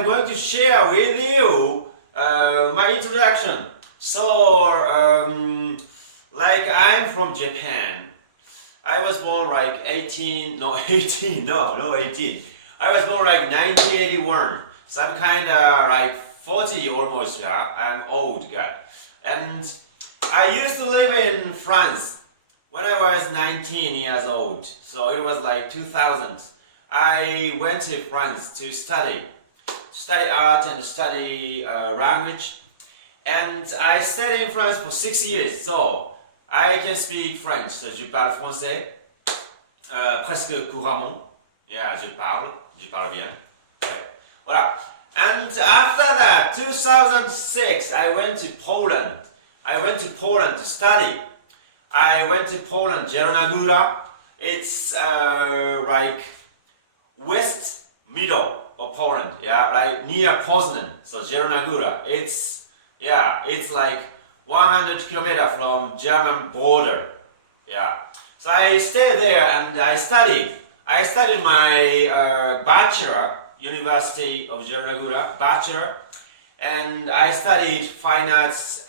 am going to share with you my introduction. So, like I'm from Japan. I was born like 18. I was born like 1981. So I'm kind of like 40 almost. Yeah? I'm old guy. And I used to live in France when I was 19 years old. So it was like 2000. I went to France to study art and study language. And I stayed in France for 6 years. So I can speak French. So je parle français presque couramment. Yeah, je parle bien. Okay. Voilà. And after that, 2006, I went to Poland. I went to Poland to study. I went to Poland, Zielona. It's like west middle of Poland, yeah, like near Poznan. So Zielona. It's like 100 kilometers from German border. Yeah. So I stayed there and I studied. I studied my bachelor, University of Zielona, bachelor, and I studied fine arts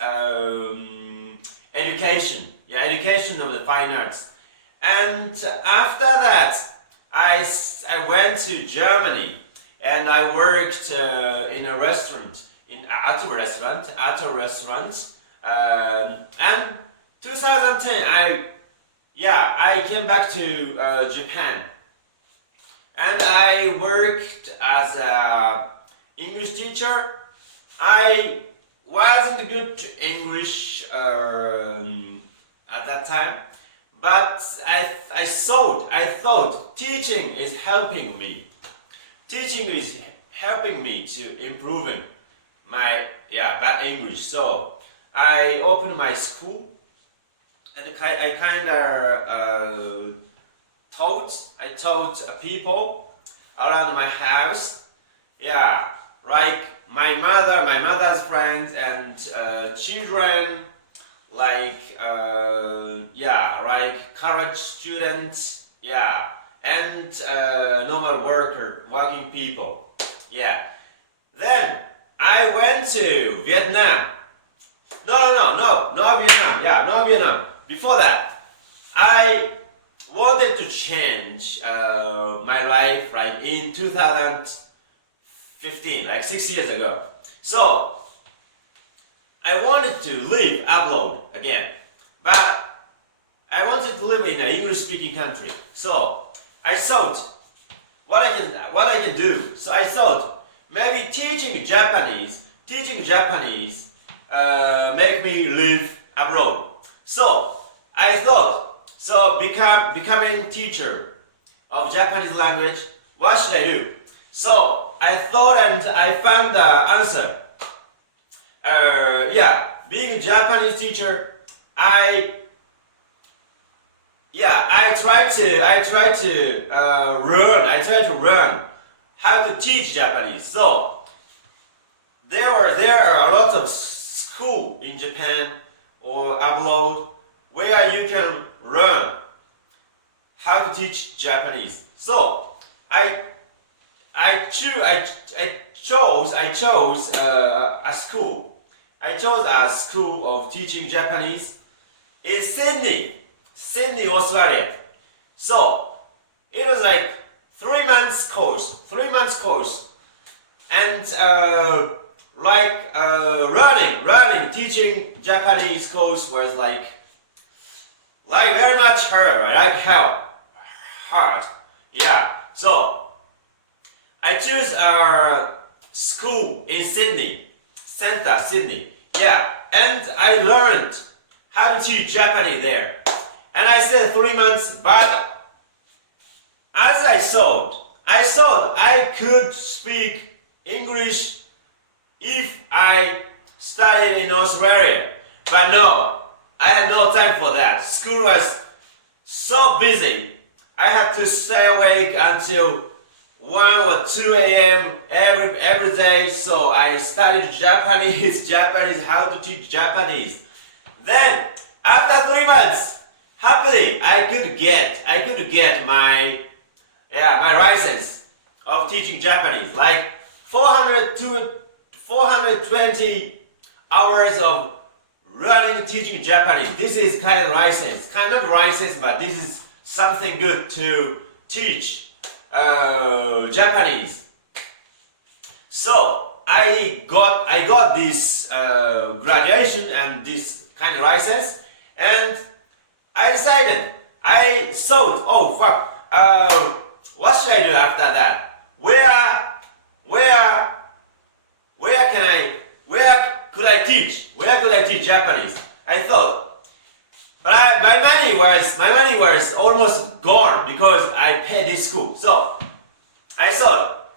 education. Yeah, education of the fine arts. And after that, I went to Germany and I worked in a restaurant, at a restaurant. And 2010, I came back to Japan. And I worked as an English teacher. I wasn't good to English at that time, but I thought teaching is helping me. Teaching is helping me to improving my bad English. So I opened my school, and I kind of taught people around my house. Yeah, like my mother's friends and children, like college students, and normal working people. Yeah. Then I went to Vietnam. Not Vietnam. Yeah, not Vietnam. Before that, I wanted to change my life like in 2015, like 6 years ago. So I wanted to live abroad again, but I wanted to live in an English-speaking country. So I thought what I can do. So I thought maybe teaching Japanese make me live abroad. So I thought, becoming teacher of Japanese language, what should I do? So I thought and I found the answer. Being a Japanese teacher, I tried to learn how to teach Japanese. So there are a lot of school in Japan or abroad where you can learn how to teach Japanese. So I chose a school. I chose a school of teaching Japanese in Sydney, Australia. So it was like 3 months course, and learning, teaching Japanese course was like very much hard. Yeah. So I choose a school in Sydney. Yeah, and I learned how to teach Japanese there. And I stayed 3 months, but as I thought I could speak English if I studied in Australia. But no, I had no time for that. School was so busy. I had to stay awake until 1 or 2 a.m. every day, so I studied Japanese, how to teach Japanese. Then, after 3 months, happily I could get my license of teaching Japanese, like 400 to 420 hours of learning and teaching Japanese. This is kind of license, kind of license, but this is something good to teach Japanese. So I got this graduation and this kind of license, and I decided, I thought, oh fuck, what should I do after that? Where could I teach Japanese? I thought, but my money was almost gone because I paid this school. So I thought,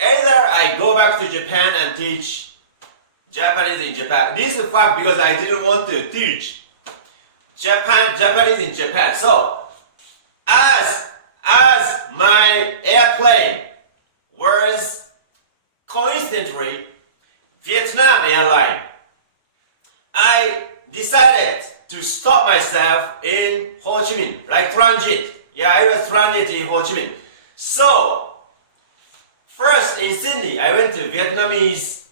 either I go back to Japan and teach Japanese in Japan. This is fact because I didn't want to teach Japanese in Japan. So as my airplane was coincidentally Vietnam airline, I decided to stop myself in Ho Chi Minh, like transit. Yeah, I was transit in Ho Chi Minh. So first in Sydney, I went to Vietnamese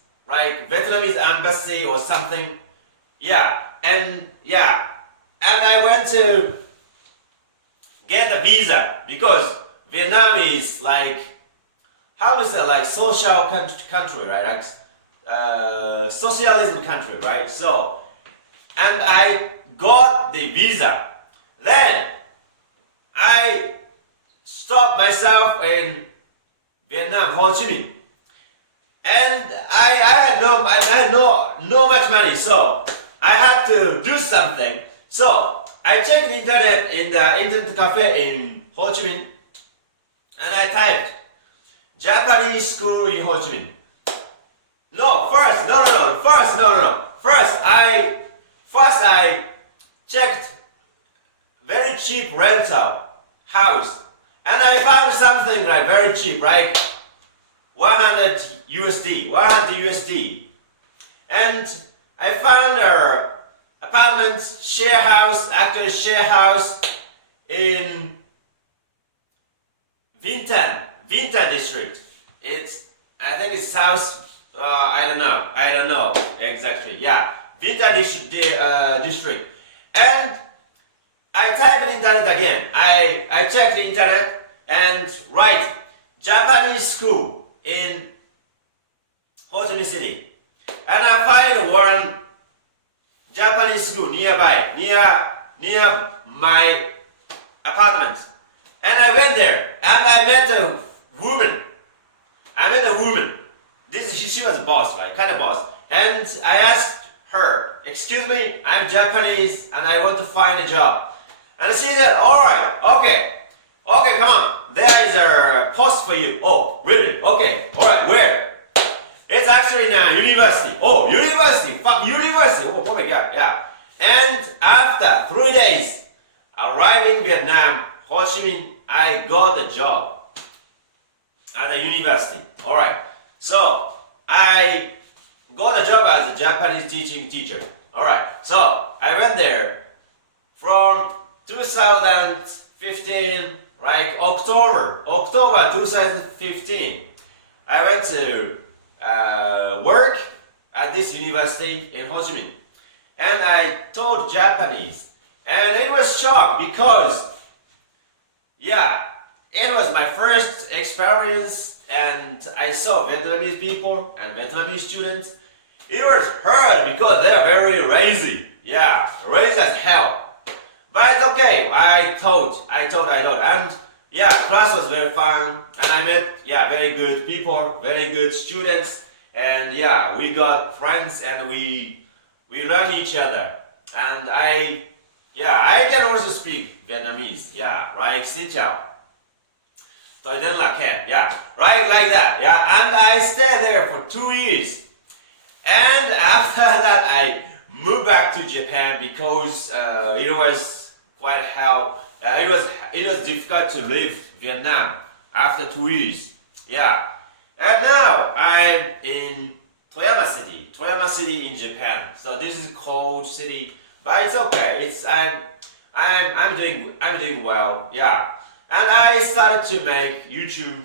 embassy or something. And I went to get a visa because Vietnam is like, how to say, like social country, right? Like socialism country, right? So, and I got the visa. Then I stopped myself in Vietnam, Ho Chi Minh, and I had no much money, so I had to do something. So I checked the internet in the internet cafe in Ho Chi Minh, and I typed Japanese school in Ho Chi Minh. First I checked very cheap rental house, and I found something like very cheap, like 100 USD, and I found a apartment share house in Vintan district. I think it's south. I don't know exactly. Yeah, Vintan district. And I typed in internet again. I checked the internet and write Japanese school in Ho Chi Minh City, and I find one Japanese school nearby, near my apartment. And I went there, and I met a woman. She was a boss, right? Kind of boss. And I asked her, "Excuse me, I'm Japanese, and I want to find a job." And she said, "All right, okay, come on. There is a post for you." "Oh, really? Okay, all right. Where?" "It's actually in a university." "Oh, university? Fuck university! Oh my god, yeah." And after 3 days, arriving in Vietnam, Ho Chi Minh, I got a job at a university. All right. So I got a job as a Japanese teacher. All right. So I went there from 2015, like October 2015. I went to work at this university in Ho Chi Minh, and I taught Japanese, and it was shock because, it was my first experience, and I saw Vietnamese people and Vietnamese students. It was hard because they are very lazy, lazy as hell. But it's okay. I taught, and class was very fun, and I met very good people, very good students, and we got friends, and we learned each other. And I can also speak Vietnamese, like xin chào, tôi đến là khen, right, like that, and I stayed there for 2 years. And after that, I moved back to Japan because it was quite hell. It was difficult to leave Vietnam after 2 years. And now I'm in Toyama City in Japan. So this is a cold city, but it's okay. I'm doing well. And I started to make YouTube